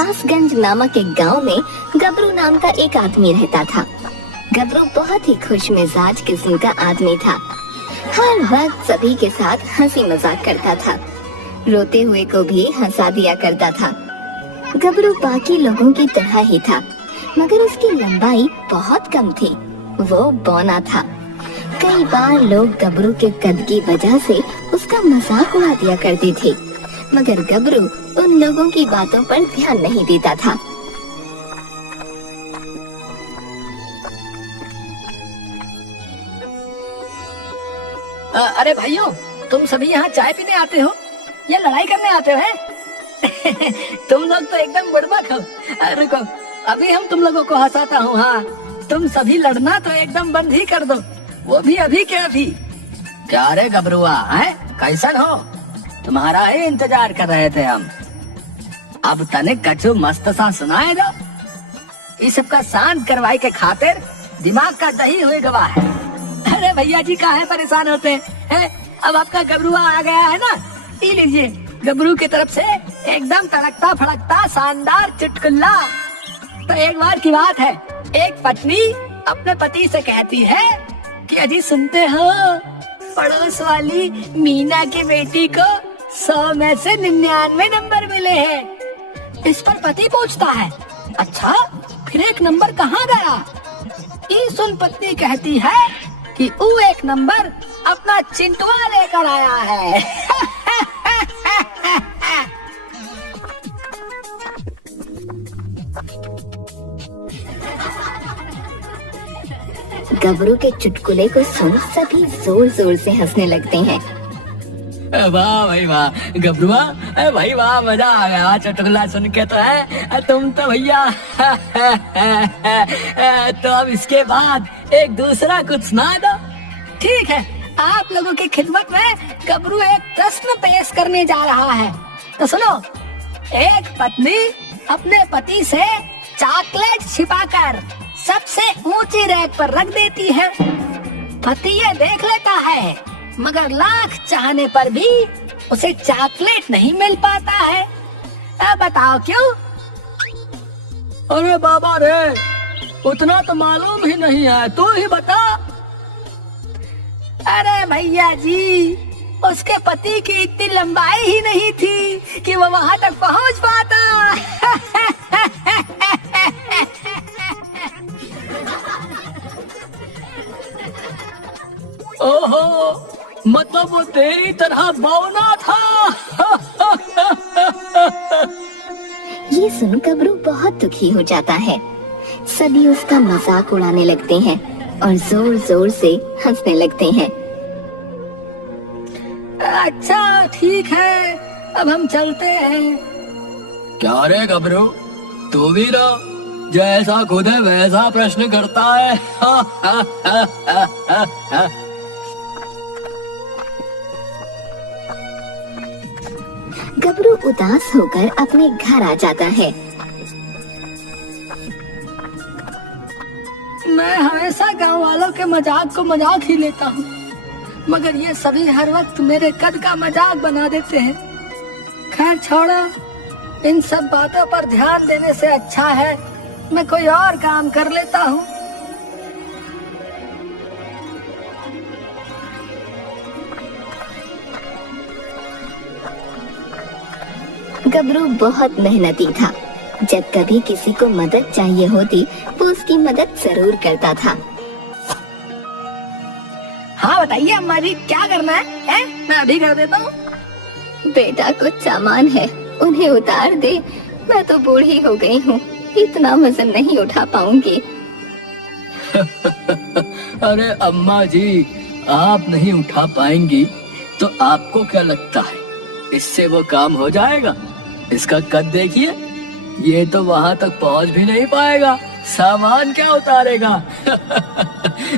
कासगंज नामक एक गांव में गबरू नाम का एक आदमी रहता था। गबरू बहुत ही खुश मिजाज किस्म का आदमी था। हर वक्त सभी के साथ हंसी मजाक करता था, रोते हुए को भी हंसा दिया करता था। गबरू बाकी लोगों की तरह ही था, मगर उसकी लंबाई बहुत कम थी। वो बौना था। कई बार लोग गबरू के कद की वजह से उसका मजाक उड़ा दिया करते थे, मगर गबरू उन लोगों की बातों पर ध्यान नहीं देता था। अरे भाइयों, तुम सभी यहाँ चाय पीने आते हो या लड़ाई करने आते हो हैं? तुम लोग तो एकदम बुड़बक हो। रुको, अभी हम तुम लोगों को हंसाता हूँ। हाँ, तुम सभी लड़ना तो एकदम बंद ही कर दो, वो भी अभी के अभी। क्या रे गबरुआ, हैं? कैसन हो? तुम्हारा ही इंतजार कर रहे थे हम। अब तनिक कछु मस्त सा सुनाए दो। इस सबका शांत करवाई के खातिर दिमाग का दही हुए गवाह है। अरे भैया जी, काहे परेशान होते हैं? अब आपका गबरुआ आ गया है ना, पी लीजिए। गबरू की तरफ से एकदम तड़कता फड़कता शानदार चुटकुला। तो एक बार की बात है, एक पत्नी अपने पति से कहती है कि अजी सुनते हो, पड़ोस वाली मीना की बेटी को 100 में से 99 नंबर मिले हैं। इस पर पति पूछता है, अच्छा फिर एक नंबर कहाँ गया? ये सुन पत्नी कहती है कि वो एक नंबर अपना चिंटुआ लेकर आया है। गबरू के चुटकुले को सुन सभी जोर जोर से हंसने लगते हैं। वाह भाई वाह गबरुआ, भाई वाह, मजा आ गया चुटकुला सुन के। तो है तुम तो भैया। तो अब इसके बाद एक दूसरा कुछ सुना दो। ठीक है, आप लोगों की खिदमत में गबरू एक प्रश्न पेश करने जा रहा है, तो सुनो। एक पत्नी अपने पति से चॉकलेट छिपाकर सबसे ऊंची रैक पर रख देती है। पति ये देख लेता है, मगर लाख चाहने पर भी उसे चॉकलेट नहीं मिल पाता है। अब बताओ क्यों? अरे बाबा रे, उतना तो मालूम ही नहीं है, तू ही बता। अरे भैया जी, उसके पति की इतनी लंबाई ही नहीं थी कि वो वहां तक पहुंच पाता। ओहो, मतलब वो तेरी तरह बौना था। ये सुन गबरू बहुत दुखी हो जाता है। सभी उसका मजाक उड़ाने लगते हैं और जोर जोर से हंसने लगते हैं। अच्छा ठीक है, अब हम चलते हैं। क्या रे गबरू, तू भी ना जैसा खुद है वैसा प्रश्न करता है। गबरू उदास होकर अपने घर आ जाता है। मैं हमेशा गांव वालों के मजाक को मजाक ही लेता हूँ, मगर ये सभी हर वक्त मेरे कद का मजाक बना देते हैं। खैर छोड़ो, इन सब बातों पर ध्यान देने से अच्छा है मैं कोई और काम कर लेता हूँ। गबरू बहुत मेहनती था। जब कभी किसी को मदद चाहिए होती, वो उसकी मदद जरूर करता था। हाँ बताइए अम्मा जी, क्या करना है? मैं अभी कर देता हूँ। बेटा कुछ सामान है, उन्हें उतार दे। मैं तो बूढ़ी हो गई हूँ, इतना वजन नहीं उठा पाऊंगी। अरे अम्मा जी, आप नहीं उठा पाएंगी तो आपको क्या लगता है इससे वो काम हो जाएगा? इसका कद देखिए, ये तो वहां तक पहुंच भी नहीं पाएगा, सामान क्या उतारेगा?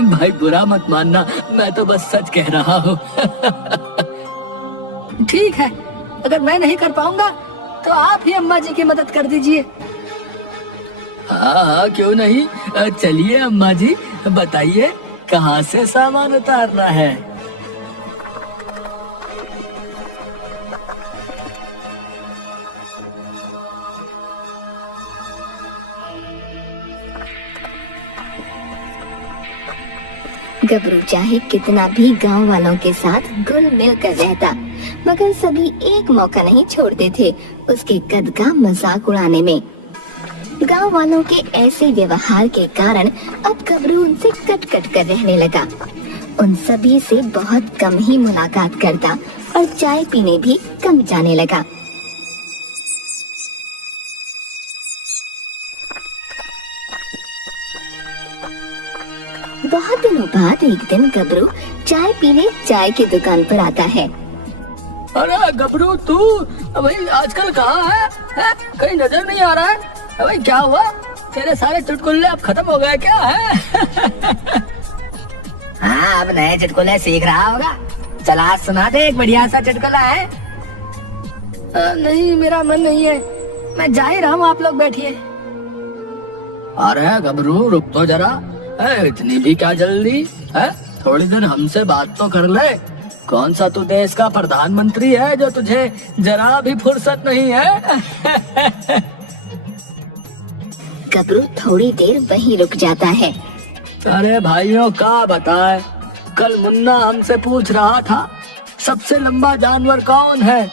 भाई बुरा मत मानना, मैं तो बस सच कह रहा हूँ। ठीक है, अगर मैं नहीं कर पाऊंगा तो आप ही अम्मा जी की मदद कर दीजिए। हाँ हाँ, क्यों नहीं। चलिए अम्मा जी, बताइए कहाँ से सामान उतारना है? गबरू चाहे कितना भी गांव वालों के साथ घुल मिल कर रहता, मगर सभी एक मौका नहीं छोड़ते थे उसके कद का मजाक उड़ाने में। गांव वालों के ऐसे व्यवहार के कारण अब गबरू उनसे कट कट कर रहने लगा। उन सभी से बहुत कम ही मुलाकात करता और चाय पीने भी कम जाने लगा। बहुत दिनों बाद एक दिन गबरू चाय पीने चाय की दुकान पर आता है। अरे गबरू, तू भाई आजकल कहाँ है? कहीं नजर नहीं आ रहा है। भाई क्या हुआ? तेरे सारे चुटकुले अब खत्म हो गए क्या है? हाँ, अब नए चुटकुले सीख रहा होगा। चला सुना दे, एक बढ़िया सा चुटकुला है। नहीं, मेरा मन नहीं है, मैं जा ही रहा हूँ, आप लोग बैठिए। अरे गबरू, रुक तो जरा। इतनी भी क्या जल्दी है? थोड़ी देर हमसे बात तो कर ले। कौन सा तू देश का प्रधानमंत्री है जो तुझे जरा भी फुर्सत नहीं है? गबरू थोड़ी देर वहीं रुक जाता है। अरे भाइयों, क्या बताए, कल मुन्ना हमसे पूछ रहा था सबसे लंबा जानवर कौन है।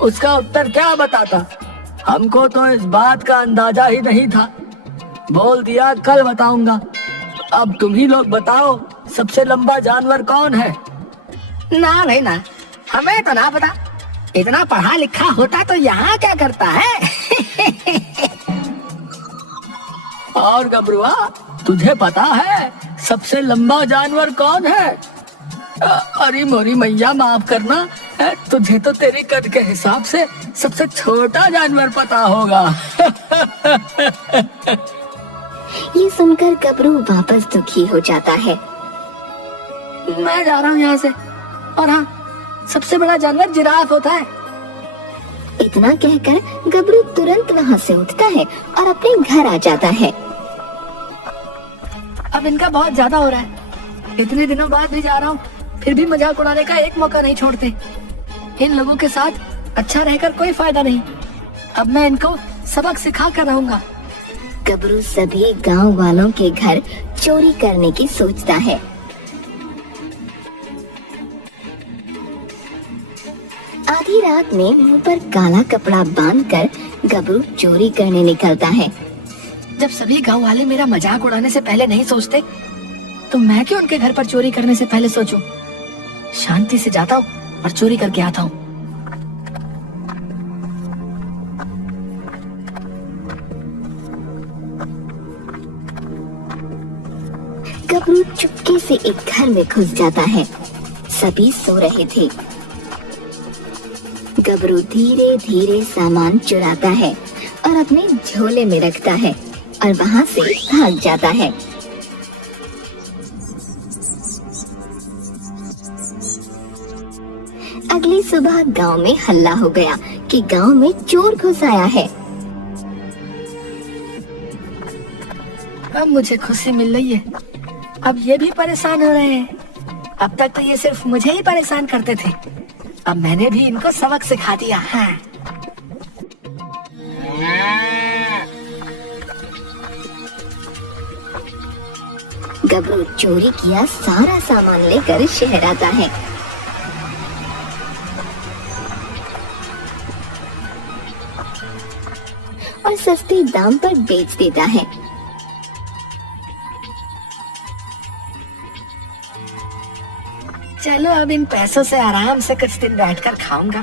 उसका उत्तर क्या बताता? हमको तो इस बात का अंदाजा ही नहीं था। बोल दिया कल बताऊंगा। अब तुम ही लोग बताओ, सबसे लंबा जानवर कौन है? ना भाई ना, हमें तो ना पता। इतना पढ़ा लिखा होता तो यहाँ क्या करता है? और गबरुआ, तुझे पता है सबसे लंबा जानवर कौन है? अरे मोरी मैया, माफ करना, तुझे तो तेरे कद के हिसाब से सबसे छोटा जानवर पता होगा। ये सुनकर गबरू वापस दुखी हो जाता है। मैं जा रहा हूँ यहाँ से। और हाँ, सबसे बड़ा जानवर जिराफ होता है। इतना कहकर गबरू तुरंत वहाँ से उठता है और अपने घर आ जाता है। अब इनका बहुत ज्यादा हो रहा है। इतने दिनों बाद भी जा रहा हूँ, फिर भी मजाक उड़ाने का एक मौका नहीं छोड़ते। इन लोगों के साथ अच्छा रहकर कोई फायदा नहीं। अब मैं इनको सबक सिखा कर रहूंगा। गबरू सभी गांव वालों के घर चोरी करने की सोचता है। आधी रात में मुंह पर काला कपड़ा बांधकर गबरू चोरी करने निकलता है। जब सभी गांव वाले मेरा मजाक उड़ाने से पहले नहीं सोचते, तो मैं क्यों उनके घर पर चोरी करने से पहले सोचूं? शांति से जाता हूँ और चोरी करके आता हूँ। गबरू चुपके से एक घर में घुस जाता है। सभी सो रहे थे। गबरू धीरे धीरे सामान चुराता है और अपने झोले में रखता है और वहाँ से भाग जाता है। अगली सुबह गांव में हल्ला हो गया कि गांव में चोर घुस आया है। अब मुझे खुशी मिल रही है। अब ये भी परेशान हो रहे हैं। अब तक तो ये सिर्फ मुझे ही परेशान करते थे। अब मैंने भी इनको सबक सिखा दिया। हाँ। गबरू चोरी किया सारा सामान लेकर शहर आता है। और सस्ते दाम पर बेच देता है। चलो, अब इन पैसों से आराम से कुछ दिन बैठकर खाऊंगा।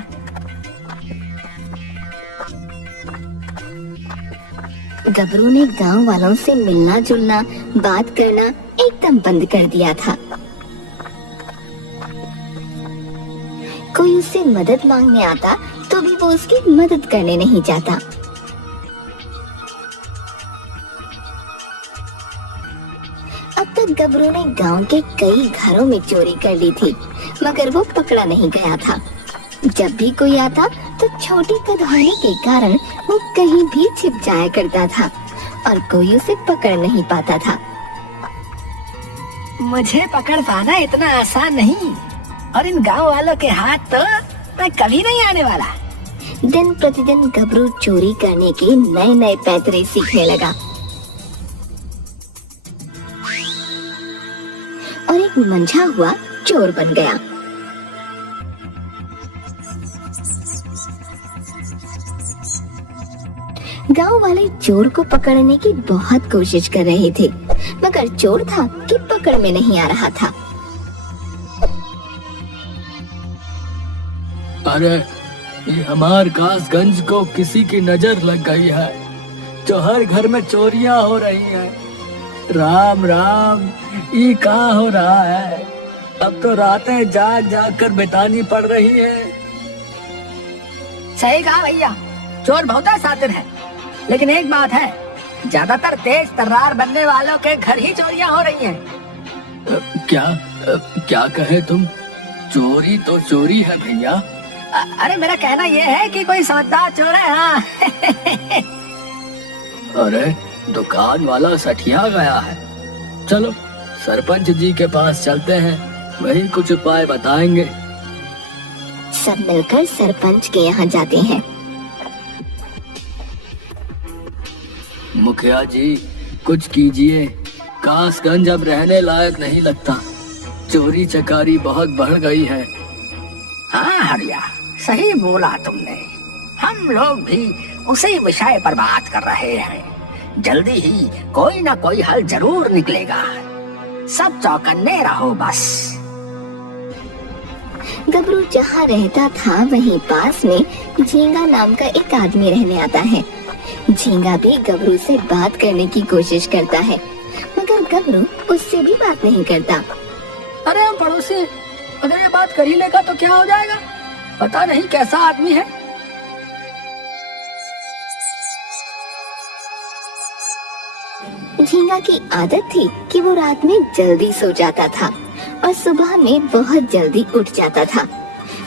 गबरू ने गांव वालों से मिलना जुलना, बात करना एकदम बंद कर दिया था। कोई उससे मदद मांगने आता तो भी वो उसकी मदद करने नहीं जाता। अब तक गबरू ने गांव के कई घरों में चोरी कर ली थी, मगर वो पकड़ा नहीं गया था। जब भी कोई आता तो छोटी कद होने के कारण वो कहीं भी छिप जाया करता था और कोई उसे पकड़ नहीं पाता था। मुझे पकड़ पाना इतना आसान नहीं, और इन गांव वालों के हाथ तो मैं कभी नहीं आने वाला। दिन प्रतिदिन गबरू चोरी करने के नए नए पैतरे सीखने लगा और एक मंझा हुआ चोर बन गया। गांव वाले चोर को पकड़ने की बहुत कोशिश कर रहे थे, मगर चोर था कि पकड़ में नहीं आ रहा था। अरे ये हमार कासगंज को किसी की नजर लग गई है, जो हर घर में चोरियां हो रही हैं। राम राम, ये कहाँ हो रहा है? अब तो रातें जाग जाग कर बितानी पड़ रही है। सही कहा भैया, चोर बहुत शातिर है, लेकिन एक बात है, ज्यादातर तेज तर्रार बनने वालों के घर ही चोरियां हो रही हैं। क्या कहे तुम? चोरी तो चोरी है भैया। अरे मेरा कहना यह है कि कोई समझदार चोर है। हाँ। अरे दुकान वाला सठिया गया है। चलो सरपंच जी के पास चलते हैं, वही कुछ उपाय बताएंगे। सब मिलकर सरपंच के यहाँ जाते हैं। मुखिया जी कुछ कीजिए, कासगंज अब रहने लायक नहीं लगता। चोरी चकारी बहुत बढ़ गई है। हाँ हरिया, सही बोला तुमने। हम लोग भी उसी विषय पर बात कर रहे हैं। जल्दी ही कोई ना कोई हल जरूर निकलेगा। सब चौकन्ने रहो बस। गबरू जहाँ रहता था वहीं पास में झींगा नाम का एक आदमी रहने आता है। झींगा भी गबरू से बात करने की कोशिश करता है, मगर गबरू उससे भी बात नहीं करता। अरे हम पड़ोसी, अगर ये बात कर ही लेगा तो क्या हो जाएगा? पता नहीं कैसा आदमी है। झींगा की आदत थी कि वो रात में जल्दी सो जाता था और सुबह में बहुत जल्दी उठ जाता था।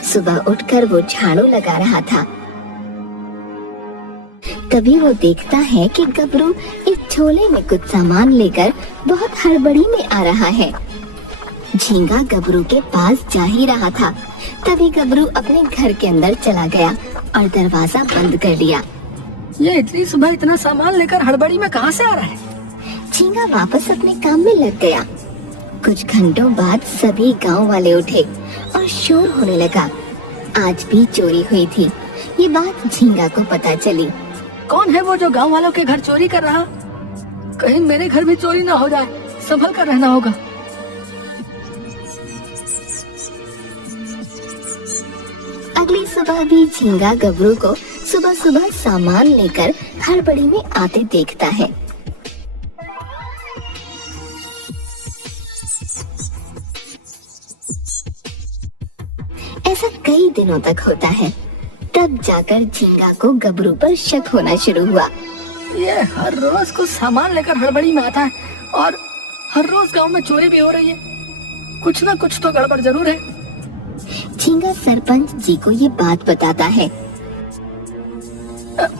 सुबह उठकर वो झाड़ू लगा रहा था। तभी वो देखता है कि गबरू एक झोले में कुछ सामान लेकर बहुत हड़बड़ी में आ रहा है। झींगा गबरू के पास जा ही रहा था, तभी गबरू अपने घर के अंदर चला गया और दरवाजा बंद कर लिया। ये इतनी सुबह इतना सामान लेकर हड़बड़ी में कहाँ से आ रहा है? झींगा वापस अपने काम में लग गया। कुछ घंटों बाद सभी गांव वाले उठे और शोर होने लगा। आज भी चोरी हुई थी। ये बात झींगा को पता चली। कौन है वो जो गांव वालों के घर चोरी कर रहा? कहीं मेरे घर भी चोरी ना हो जाए, संभल कर रहना होगा। अगली सुबह भी झींगा गबरू को सुबह सुबह सामान लेकर हड़बड़ी में आते देखता है। ऐसा कई दिनों तक होता है, तब जाकर झींगा को गबरू पर शक होना शुरू हुआ। ये हर रोज कुछ सामान लेकर हड़बड़ी में आता है और हर रोज गांव में चोरी भी हो रही है। कुछ ना कुछ तो गड़बड़ जरूर है। झींगा सरपंच जी को ये बात बताता है।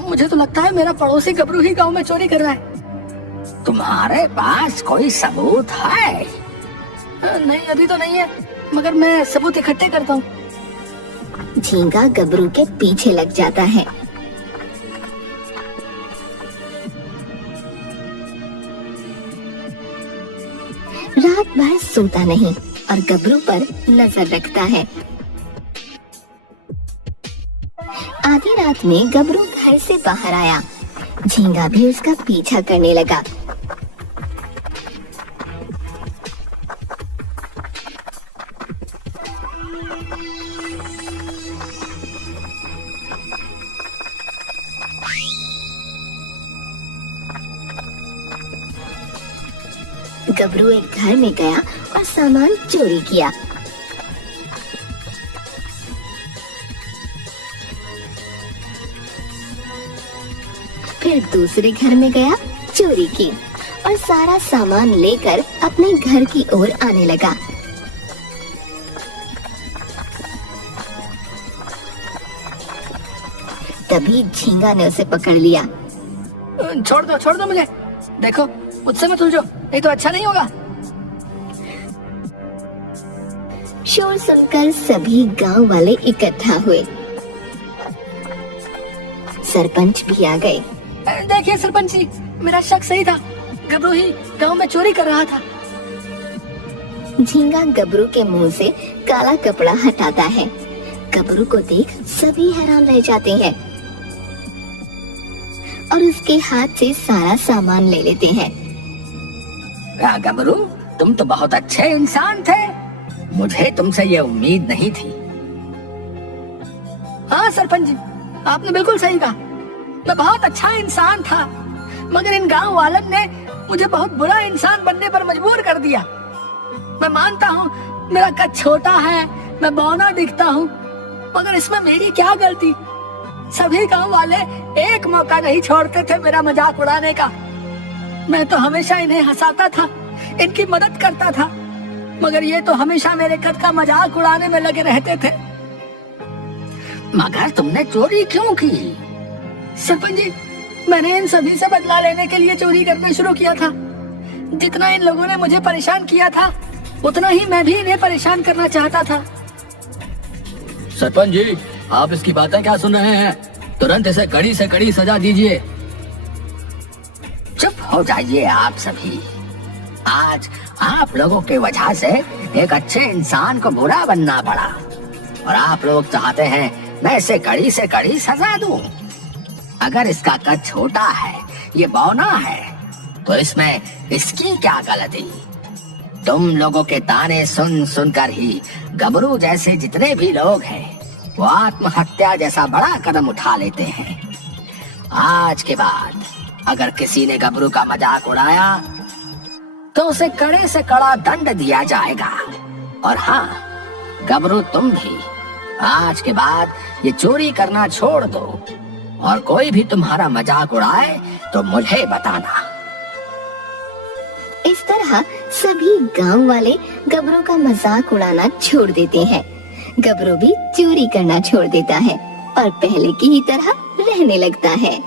मुझे तो लगता है मेरा पड़ोसी गबरू ही गांव में चोरी कर रहा है। तुम्हारे पास कोई सबूत है? नहीं, अभी तो नहीं है, मगर मैं सबूत इकट्ठे करता हूँ। झींगा गबरू के पीछे लग जाता है। रात भर सोता नहीं और गबरू पर नजर रखता है। आधी रात में गबरू घर से बाहर आया। झींगा भी उसका पीछा करने लगा। गबरू एक घर में गया और सामान चोरी किया। फिर दूसरे घर में गया, चोरी की और सारा सामान लेकर अपने घर की ओर आने लगा। तभी झींगा ने उसे पकड़ लिया। छोड़ दो मुझे। देखो, मुझसे मत उलझो, नहीं तो अच्छा नहीं होगा। शोर सुनकर सभी गांव वाले इकट्ठा हुए। सरपंच भी आ गए। देखिए सरपंच जी, मेरा शक सही था, गबरू ही गांव में चोरी कर रहा था। झींगा गबरू के मुंह से काला कपड़ा हटाता है। गबरू को देख सभी हैरान रह जाते हैं और उसके हाथ से सारा सामान ले लेते हैं। गबरू, तुम तो बहुत अच्छे इंसान थे, मुझे तुमसे ये उम्मीद नहीं थी। हाँ सरपंच जी, आपने बिल्कुल सही कहा, मैं बहुत अच्छा इंसान था, मगर इन गांव वालों ने मुझे बहुत बुरा इंसान बनने पर मजबूर कर दिया। मैं मानता हूँ मेरा कद छोटा है, मैं बौना दिखता हूँ, मगर इसमें मेरी क्या गलती। सभी गांव वाले एक मौका नहीं छोड़ते थे मेरा मजाक उड़ाने का। मैं तो हमेशा इन्हें हंसाता था, इनकी मदद करता था, मगर ये तो हमेशा मेरे कद का मजाक उड़ाने में लगे रहते थे। मगर तुमने चोरी क्यों की? सरपंच जी, मैंने इन सभी से बदला लेने के लिए चोरी करना शुरू किया था। जितना इन लोगों ने मुझे परेशान किया था, उतना ही मैं भी इन्हें परेशान करना चाहता था। सरपंच जी, आप इसकी बातें क्या सुन रहे हैं? तुरंत इसे कड़ी से कड़ी सजा दीजिए। चुप हो जाइए आप सभी। आज आप लोगों के वजह से एक अच्छे इंसान को बुरा बनना पड़ा, और आप लोग चाहते हैं मैं इसे कड़ी से कड़ी सजा दूं। अगर इसका कद छोटा है, ये बौना है, तो इसमें इसकी क्या गलती? तुम लोगों के ताने सुन सुनकर ही गबरू जैसे जितने भी लोग हैं, वो आत्महत्या जैसा बड़ा कदम उठा लेते हैं। आज के बाद अगर किसी ने गबरू का मजाक उड़ाया तो उसे कड़े से कड़ा दंड दिया जाएगा। और हाँ गबरू, तुम भी आज के बाद ये चोरी करना छोड़ दो, और कोई भी तुम्हारा मजाक उड़ाए तो मुझे बताना। इस तरह सभी गांव वाले गबरू का मजाक उड़ाना छोड़ देते हैं। गबरू भी चोरी करना छोड़ देता है और पहले की ही तरह रहने लगता है।